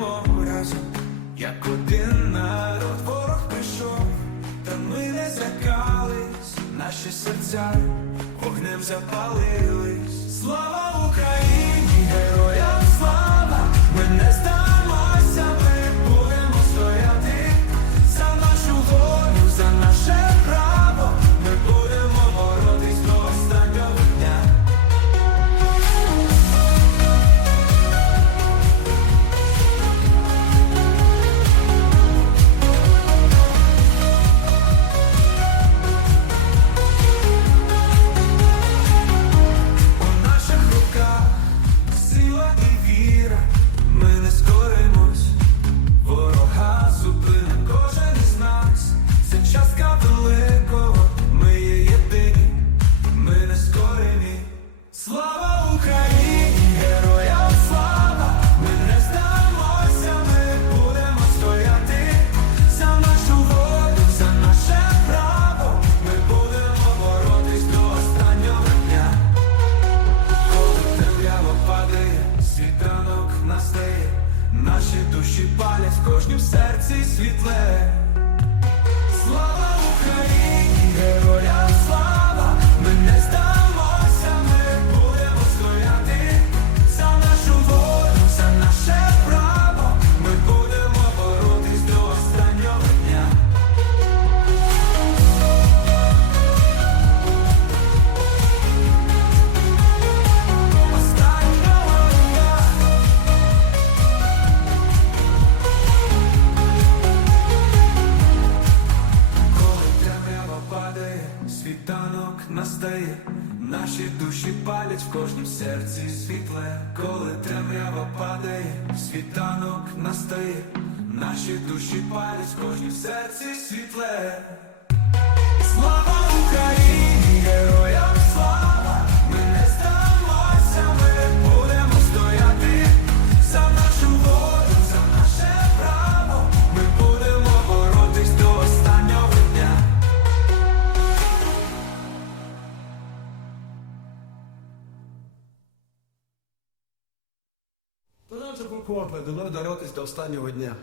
Стоїмо разом, як один народ ворог прийшов, та ми не злякались, наші серця вогнем запалились. Слава Україні! наші душі палять в кожнім серці світле. Наші душі палять в кожнім серці. Світле, коли темрява падає, світанок настає, наші душі палять в кожнім серці. Світле. Вона вже був квапна, до останнього дня.